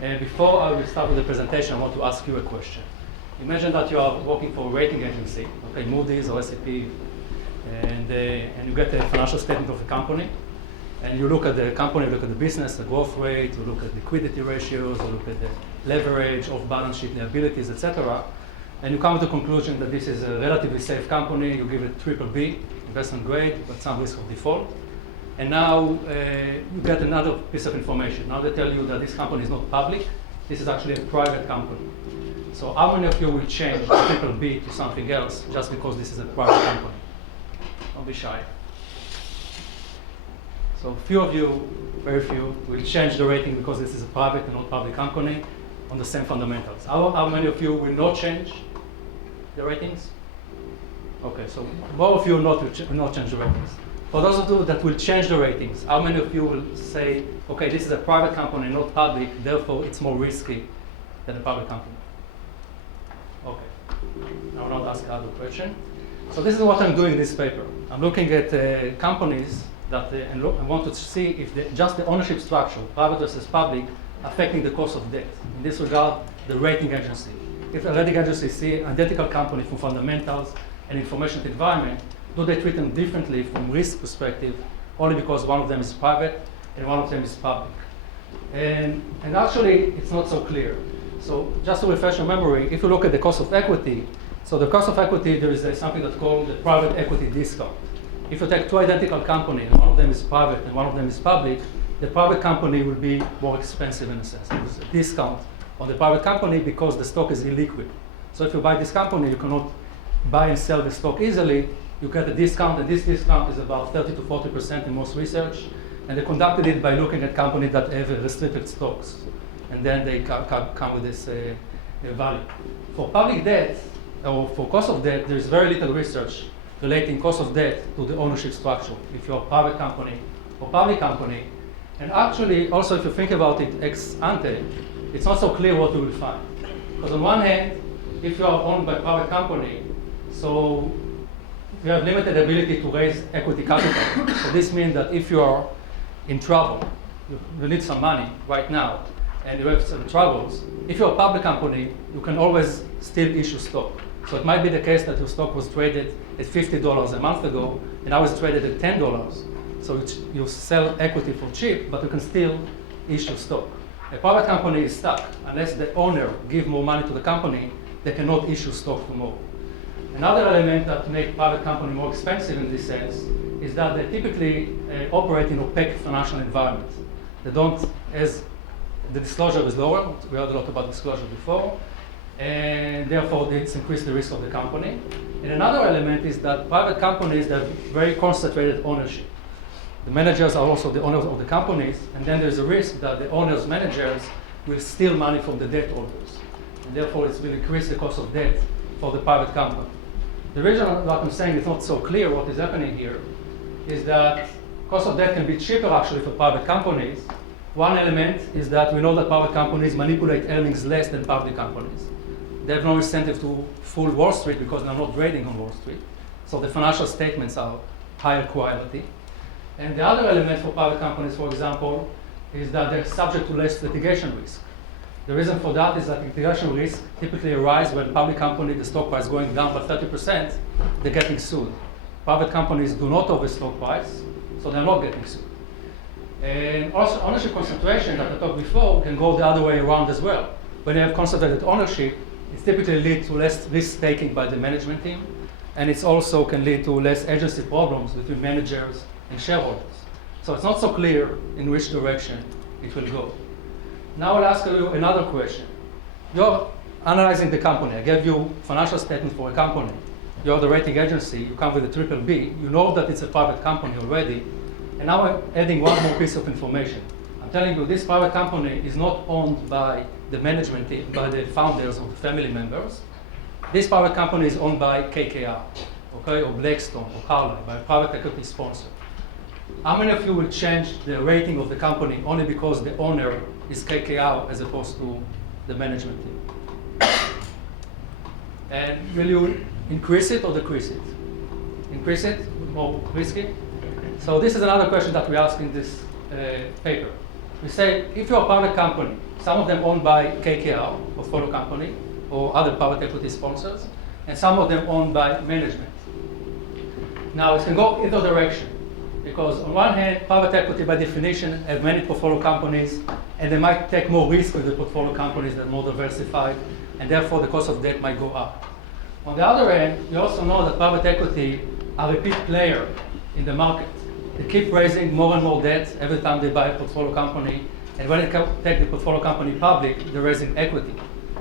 Before I will start with the presentation, I want to ask you a question. Imagine that you are working for a rating agency, okay, Moody's or S&P, and you get a financial statement of a company, and you look at the company, you look at the business, the growth rate, you look at liquidity ratios, you look at the leverage, off-balance sheet liabilities, etc., and you come to the conclusion that this is a relatively safe company. You give it BBB, investment grade, but some risk of default. And now you get another piece of information. Now they tell you that this company is not public. This is actually a private company. So how many of you will change the BBB to something else just because this is a private company? Don't be shy. So few of you, very few, will change the rating because this is a private and not public company on the same fundamentals. How many of you will not change the ratings? Okay, so more of you will not change the ratings. For those of you that will change the ratings, how many of you will say, okay, this is a private company, not public, therefore it's more risky than a public company? Okay, I will not ask another question. So this is what I'm doing in this paper. I'm looking at companies that I want to see if just the ownership structure, private versus public, affecting the cost of debt. In this regard, the rating agency. If the rating agency see identical company from fundamentals and information environment, do they treat them differently from risk perspective only because one of them is private and one of them is public? And actually, it's not so clear. So just to refresh your memory, if you look at the cost of equity, so the cost of equity, there is something that's called the private equity discount. If you take two identical companies, one of them is private and one of them is public, the private company will be more expensive in a sense. There's a discount on the private company because the stock is illiquid. So if you buy this company, you cannot buy and sell the stock easily. You get a discount, and this discount is about 30 to 40% in most research. And they conducted it by looking at companies that have restricted stocks. And then they come with this value. For public debt, or for cost of debt, there's very little research relating cost of debt to the ownership structure, if you're a private company or public company. And actually, also if you think about it ex ante, it's not so clear what you will find. Because on one hand, if you are owned by a private company, so you have limited ability to raise equity capital. So this means that if you are in trouble, you need some money right now, and you have some troubles, if you're a public company, you can always still issue stock. So it might be the case that your stock was traded at $50 a month ago, and now it's traded at $10. So you sell equity for cheap, but you can still issue stock. A private company is stuck. Unless the owner gives more money to the company, they cannot issue stock for more. Another element that makes private company more expensive in this sense is that they typically operate in opaque financial environments. They don't, as the disclosure is lower, we heard a lot about disclosure before, and therefore it's increased the risk of the company. And another element is that private companies have very concentrated ownership. The managers are also the owners of the companies, and then there's a risk that the owners, managers, will steal money from the debt holders. And therefore it will increase the cost of debt for the private company. The reason that I'm saying it's not so clear what is happening here is that cost of debt can be cheaper actually for private companies. One element is that we know that private companies manipulate earnings less than public companies. They have no incentive to fool Wall Street because they're not trading on Wall Street. So the financial statements are higher quality. And the other element for private companies, for example, is that they're subject to less litigation risk. The reason for that is that litigation risk typically arises when public company, the stock price going down by 30%, they're getting sued. Private companies do not have a stock price, so they're not getting sued. And also ownership concentration that I talked before can go the other way around as well. When you have concentrated ownership, it typically leads to less risk-taking by the management team, and it also can lead to less agency problems between managers and shareholders. So it's not so clear in which direction it will go. Now I'll ask you another question. You're analyzing the company. I gave you financial statement for a company. You're the rating agency. You come with a BBB. You know that it's a private company already. And now I'm adding one more piece of information. I'm telling you this private company is not owned by the management team, by the founders or the family members. This private company is owned by KKR, okay, or Blackstone, or Carlyle, by a private equity sponsor. How many of you will change the rating of the company only because the owner is KKR as opposed to the management team? And will you increase it or decrease it? Increase it, more risky? So this is another question that we ask in this paper. we say if you're a private company, some of them owned by KKR, portfolio company, or other private equity sponsors, and some of them owned by management. Now, it can go either direction, because on one hand, private equity by definition have many portfolio companies, and they might take more risk with the portfolio companies that are more diversified, and therefore the cost of debt might go up. On the other hand, you also know that private equity are a repeat player in the market. They keep raising more and more debt every time they buy a portfolio company, and when they take the portfolio company public, they're raising equity.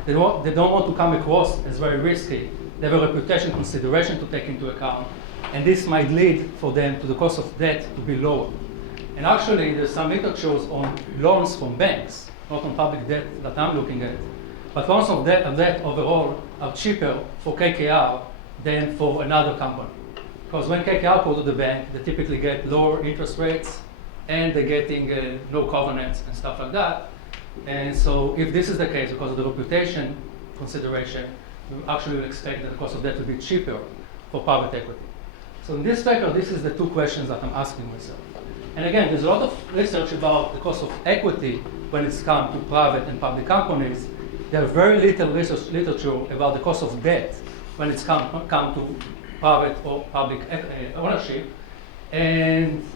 They don't want to come across as very risky. They have a reputation consideration to take into account, and this might lead for them to the cost of debt to be lower. And actually, there's some literature on loans from banks, not on public debt that I'm looking at, but loans of debt overall are cheaper for KKR than for another company. Because when KKR go to the bank, they typically get lower interest rates, and they're getting no covenants and stuff like that. And so if this is the case, because of the reputation consideration, we actually will expect that the cost of debt will be cheaper for private equity. So in this paper, this is the two questions that I'm asking myself. And again, there's a lot of research about the cost of equity when it's come to private and public companies. There's very little research literature about the cost of debt when it's come to private or public ownership. And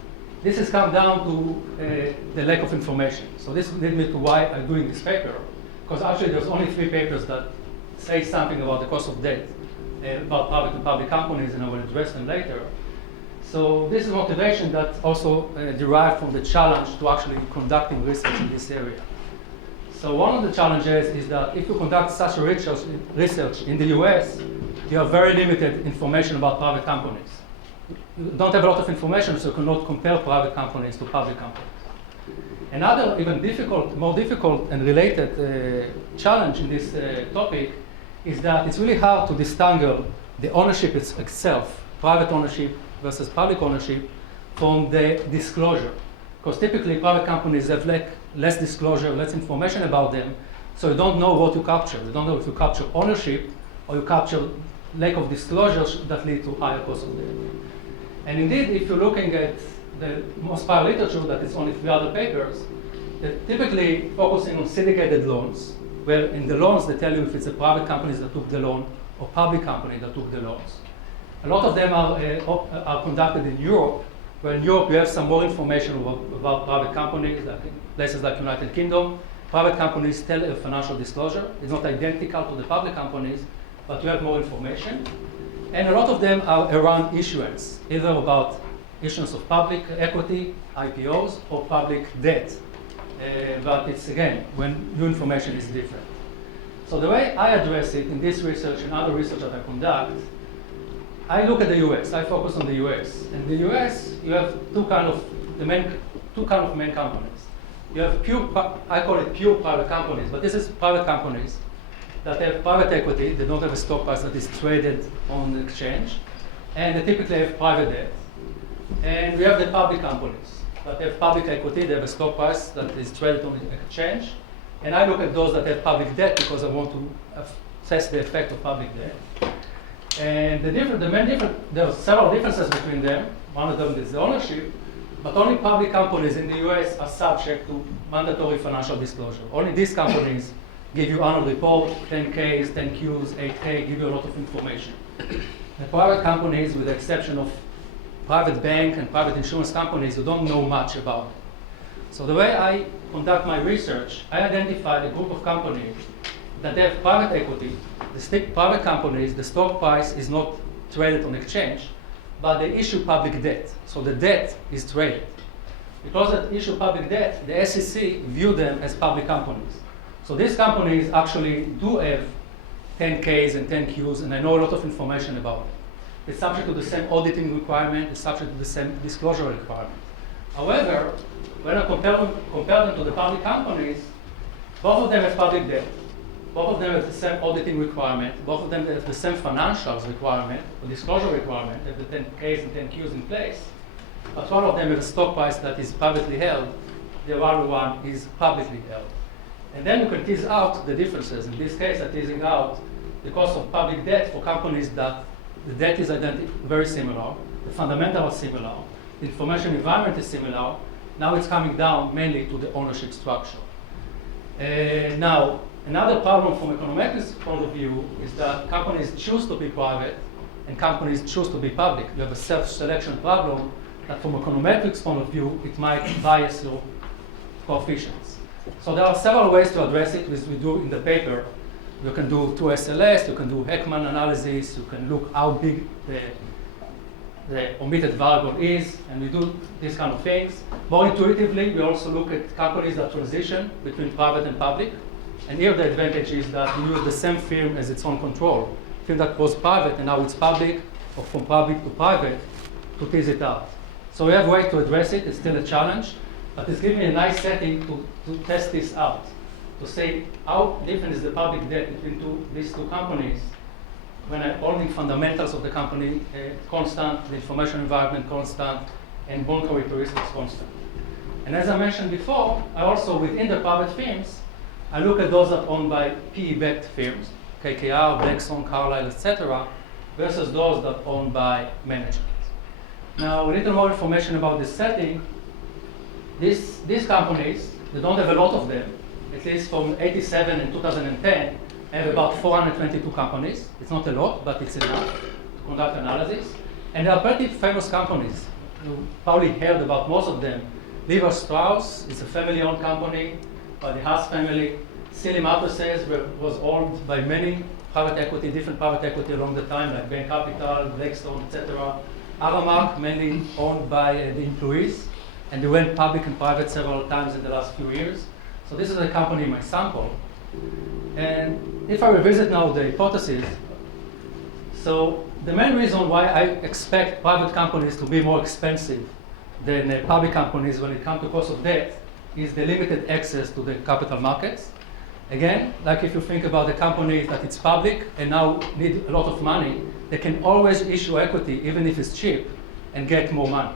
this has come down to the lack of information. So this led me to why I'm doing this paper, because actually there's only 3 papers that say something about the cost of debt, about private and public companies, and I will address them later. So this is motivation that also derived from the challenge to actually conducting research in this area. So one of the challenges is that if you conduct such a research in the US, you have very limited information about private companies. You don't have a lot of information, so you cannot compare private companies to public companies. Another even more difficult and related challenge in this topic is that it's really hard to disentangle the ownership itself, private ownership versus public ownership, from the disclosure. Because typically private companies have less disclosure, less information about them, so you don't know what you capture. You don't know if you capture ownership or you capture lack of disclosures that lead to higher cost of debt. And indeed, if you're looking at the most prior literature, that is only 3 other papers, they're typically focusing on syndicated loans, where in the loans they tell you if it's a private company that took the loan or public company that took the loans. A lot of them are conducted in Europe, where in Europe you have some more information about private companies, like in places like United Kingdom. Private companies tell a financial disclosure. It's not identical to the public companies, but you have more information. And a lot of them are around issuance, either about issuance of public equity, IPOs, or public debt. But it's, again, when new information is different. So the way I address it in this research and other research that I conduct, I look at the US. I focus on the US. In the US, you have two kind of main companies. You have I call it pure private companies, but this is private companies that have private equity. They don't have a stock price that is traded on the exchange, and they typically have private debt. And we have the public companies that have public equity. They have a stock price that is traded on the exchange. And I look at those that have public debt because I want to assess the effect of public debt. And there are several differences between them. One of them is the ownership, but only public companies in the US are subject to mandatory financial disclosure. Only these companies give you annual report, 10Ks, 10Qs, 8K, give you a lot of information. The private companies, with the exception of private bank and private insurance companies, you don't know much about them. So the way I conduct my research, I identified a group of companies that they have private equity. The private companies, the stock price is not traded on exchange, but they issue public debt. So the debt is traded. Because they issue public debt, the SEC view them as public companies. So these companies actually do have 10Ks and 10Qs, and I know a lot of information about them. It's subject to the same auditing requirement, it's subject to the same disclosure requirement. However, when I compare them to the public companies, both of them have public debt. Both of them have the same auditing requirement. Both of them have the same financials requirement, or disclosure requirement, have the 10Ks and 10Qs in place. But one of them has a stock price that is privately held. The other one is publicly held. And then you can tease out the differences. In this case, I'm teasing out the cost of public debt for companies that the debt is very similar, the fundamentals are similar, the information environment is similar, Now it's coming down mainly to the ownership structure. Now, another problem from Econometric's point of view is that companies choose to be private and companies choose to be public. You have a self-selection problem that from Econometric's point of view, it might bias your coefficients. So there are several ways to address it, which we do in the paper. You can do 2SLS, you can do Heckman analysis, you can look how big the omitted variable is, and we do these kind of things. More intuitively, we also look at companies that transition between private and public. And here the advantage is that we use the same firm as its own control. Firm that was private and now it's public, or from public to private, to tease it out. So we have a way to address it. It's still a challenge, but it's giving me a nice setting to test this out, to say how different is the public debt between these two companies when all the fundamentals of the company constant, the information environment constant, and bond characteristics constant. And as I mentioned before, I also, within the private firms, I look at those that are owned by PE-backed firms, KKR, Blackstone, Carlyle, etc., versus those that are owned by management. Now, a little more information about this setting. These companies, they don't have a lot of them. At least from 87 and 2010, I have about 422 companies. It's not a lot, but it's enough to conduct analysis. And they are pretty famous companies. You probably heard about most of them. Levi Strauss is a family-owned company by the Haas family. Sealy Mattresses was owned by many different private equity along the time, like Bain Capital, Blackstone, etc. Aramark, mainly owned by the employees, and they went public and private several times in the last few years. So this is a company in my sample. And if I revisit now the hypothesis, so the main reason why I expect private companies to be more expensive than public companies when it comes to cost of debt is the limited access to the capital markets. Again, like if you think about the company that it's public and now need a lot of money, they can always issue equity, even if it's cheap, and get more money.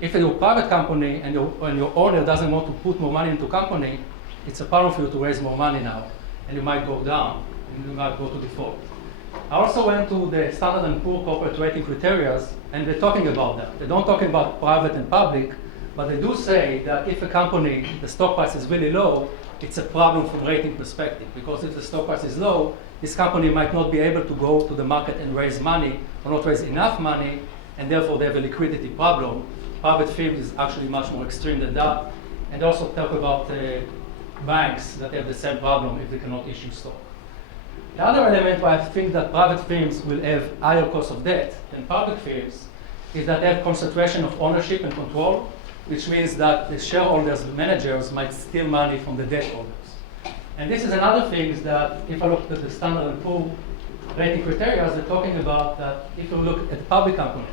If you're a private company and your owner doesn't want to put more money into company, it's a problem for you to raise more money now, and you might go down, and you might go to default. I also went to the Standard & Poor's corporate rating criteria, and they're talking about that. They don't talk about private and public, but they do say that if a company, the stock price is really low, it's a problem from rating perspective, because if the stock price is low, this company might not be able to go to the market and raise money, or not raise enough money, and therefore they have a liquidity problem. Private firms is actually much more extreme than that. And also talk about banks that have the same problem if they cannot issue stock. The other element why I think that private firms will have higher cost of debt than public firms is that they have concentration of ownership and control, which means that the shareholders, the managers, might steal money from the debt holders. And this is another thing that if I look at the Standard & Poor's rating criteria, they're talking about that if you look at public companies,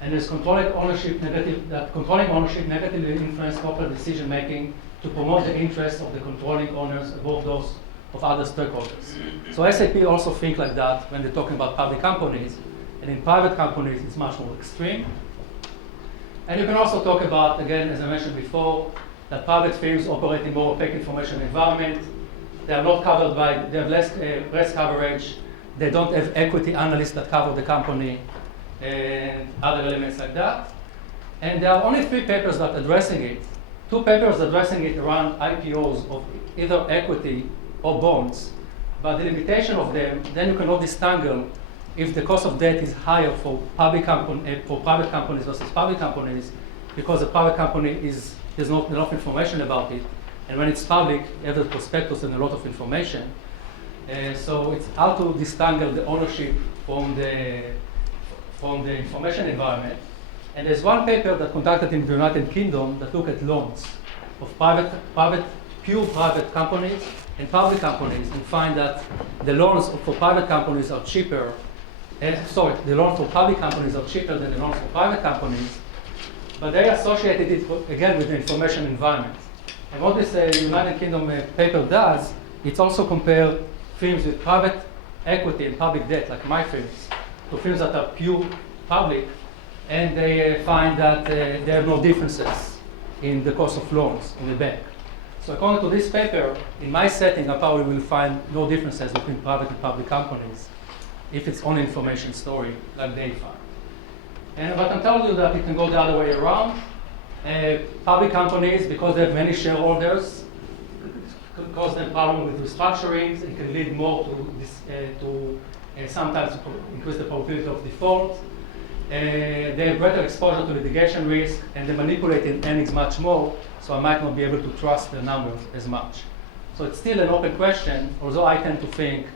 and there's controlling ownership negatively influences corporate decision making to promote the interests of the controlling owners above those of other stakeholders. So SAP also think like that when they're talking about public companies, and in private companies it's much more extreme. And you can also talk about, again, as I mentioned before, that private firms operate in more opaque information environment. They are not covered by, they have less coverage. They don't have equity analysts that cover the company and other elements like that. And there are only 3 papers that are addressing it. 2 papers addressing it around IPOs of either equity or bonds. But the limitation of them, then you cannot disentangle if the cost of debt is higher for private companies versus public companies, because a private company there's not enough information about it. And when it's public, you have the prospectus and a lot of information. So it's how to disentangle the ownership from the information environment. And there's one paper that conducted in the United Kingdom that looked at loans of pure private companies and public companies, and find that the loans for private companies are cheaper. The loans for public companies are cheaper than the loans for private companies, but they associated it again with the information environment. And what this United Kingdom paper does, it's also compare firms with private equity and public debt, like my firms, to firms that are pure public, and they find that there are no differences in the cost of loans in the bank. So according to this paper, in my setting, I probably will find no differences between private and public companies if it's only information story like they find. But I'm telling you that it can go the other way around. Public companies, because they have many shareholders, could cause them problem with restructurings. It can lead more to this, sometimes increase the probability of default. They have greater exposure to litigation risk, and they manipulate in earnings much more, so I might not be able to trust the numbers as much. So it's still an open question, although I tend to think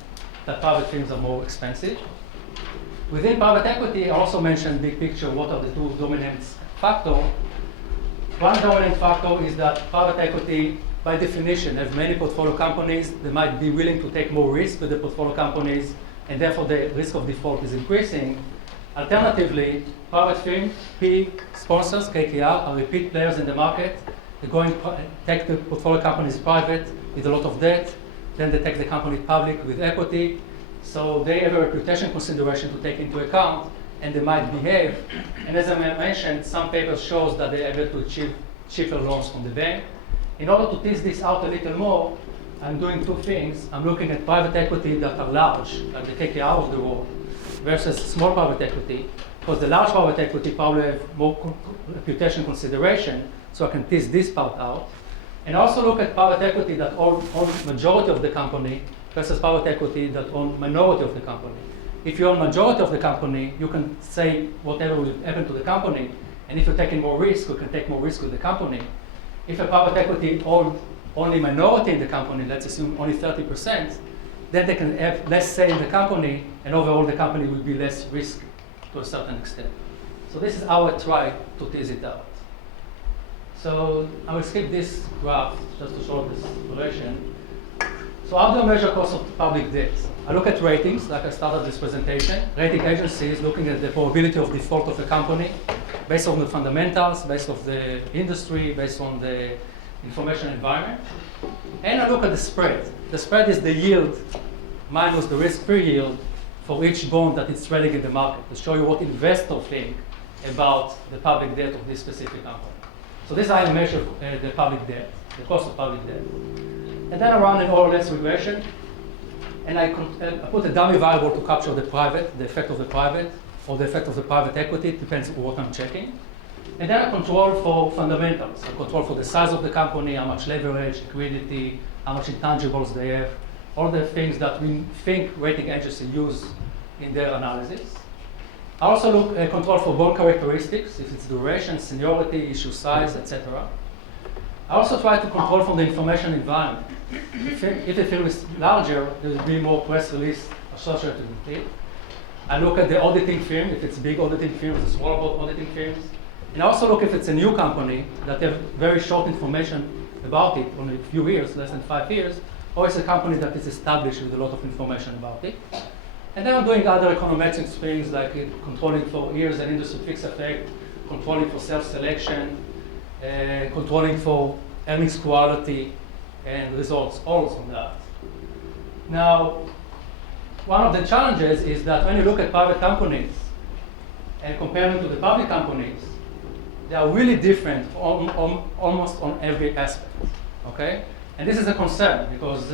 that private firms are more expensive. Within private equity, I also mentioned big picture, what are the two dominant factors. One dominant factor is that private equity, by definition, have many portfolio companies. They might be willing to take more risk with the portfolio companies, and therefore the risk of default is increasing. Alternatively, private firms, PE sponsors, KKR, are repeat players in the market. They're going to take the portfolio companies private with a lot of debt, then they take the company public with equity. So they have a reputation consideration to take into account, and they might behave. And as I mentioned, some papers shows that they're able to achieve cheaper loans from the bank. In order to tease this out a little more, I'm doing two things. I'm looking at private equity that are large, like the KKR of the world, versus small private equity, because the large private equity probably have more reputation consideration, so I can tease this part out. And also look at private equity that own majority of the company versus private equity that own minority of the company. If you own majority of the company, you can say whatever will happen to the company, and if you're taking more risk, you can take more risk with the company. If a private equity owns only minority in the company, let's assume only 30%, then they can have less say in the company, and overall the company will be less risk to a certain extent. So this is how I try to tease it out. So I will skip this graph just to show this relation. So how do I measure cost of public debt? I look at ratings, like I started this presentation. Rating agencies looking at the probability of default of a company based on the fundamentals, based on the industry, based on the information environment. And I look at the spread. The spread is the yield minus the risk-free yield for each bond that is trading in the market to show you what investors think about the public debt of this specific company. So this is how I measure the public debt, the cost of public debt. And then I run an or less regression, and I put a dummy variable to capture the effect of the private, or the effect of the private equity. It depends on what I'm checking. And then I control for fundamentals. I control for the size of the company, how much leverage, liquidity, how much intangibles they have, all the things that we think rating agencies use in their analysis. I also control for bond characteristics, if it's duration, seniority, issue size, etc. I also try to control from the information environment. If the firm is larger, there will be more press release associated with it. I look at the auditing firm, if it's a big auditing firm, if it's small auditing firms. And I also look if it's a new company that have very short information about it, only a few years, less than 5 years, or it's a company that is established with a lot of information about it. And then I'm doing other econometric things like controlling for years and industry fixed effect, controlling for self-selection, controlling for earnings quality and results, all from that. Now, one of the challenges is that when you look at private companies and compare them to the public companies, they are really different almost on every aspect, okay? And this is a concern because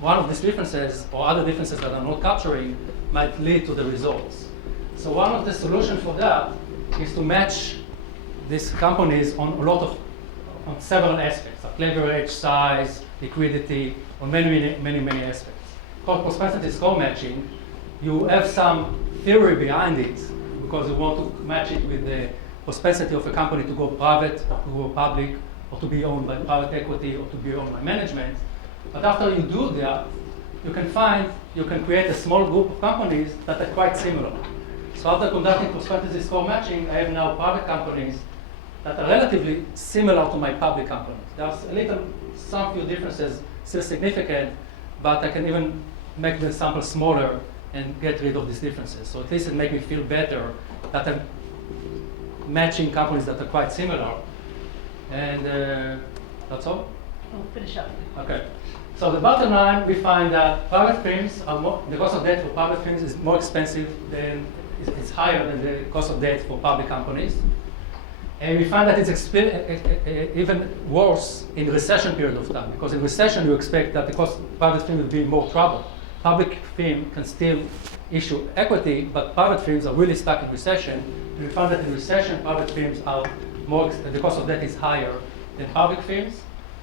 one of these differences or other differences that I'm not capturing might lead to the results. So one of the solutions for that is to match these companies on several aspects, like leverage, size, liquidity, on many aspects. Called propensity score matching. You have some theory behind it because you want to match it with the propensity of a company to go private or to go public or to be owned by private equity or to be owned by management. But after you do that, you can create a small group of companies that are quite similar. So after conducting propensity score matching, I have now private companies that are relatively similar to my public companies. There's some few differences, still significant, but I can even make the sample smaller and get rid of these differences. So at least it makes me feel better that I'm matching companies that are quite similar. And that's all? We'll finish up. Okay. So the bottom line, we find that private firms the cost of debt for private firms is more expensive it's higher than the cost of debt for public companies. And we find that it's even worse in recession period of time, because in recession you expect that the cost of private firm will be in more trouble. Public firm can still issue equity, but private firms are really stuck in recession. And we found that in recession, private firms are the cost of debt is higher than public firms.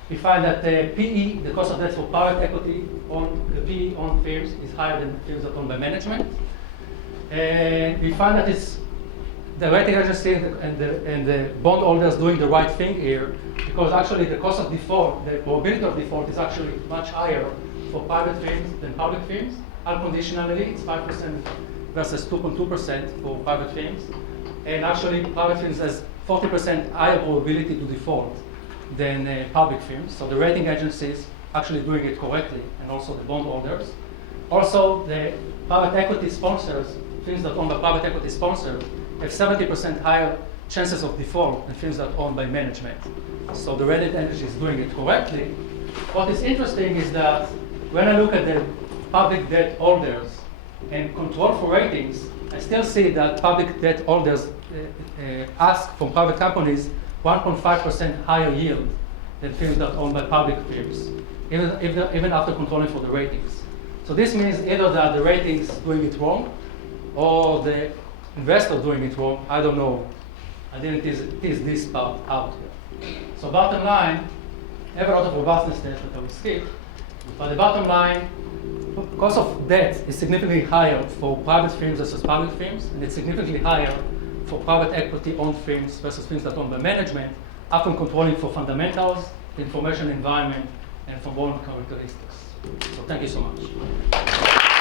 We find that PE, the cost of debt for private equity on the PE-owned firms is higher than firms that are owned by management. And we find that it's the rating agency and the bondholders doing the right thing here, because actually the cost of default, the probability of default is actually much higher for private firms than public firms. Unconditionally, it's 5% versus 2.2% for private firms. And actually, private firms has 40% higher probability to default than public firms. So the rating agencies actually doing it correctly, and also the bondholders. Also, the private equity sponsors, firms that own by private equity sponsors, have 70% higher chances of default than firms that are owned by management. So the rating agency is doing it correctly. What is interesting is that when I look at the public debt holders and control for ratings, I still see that public debt holders ask from private companies 1.5% higher yield than firms that are owned by public firms, even after controlling for the ratings. So this means either that the ratings doing it wrong, or the investor doing it wrong. I don't know. I didn't tease this part out here. So bottom line, I have a lot of robustness tests that I will skip, but the bottom line, cost of debt is significantly higher for private firms versus public firms, and it's significantly higher for private equity-owned firms versus firms that are owned by management, after controlling for fundamentals, the information environment, and for bond characteristics. So thank you so much.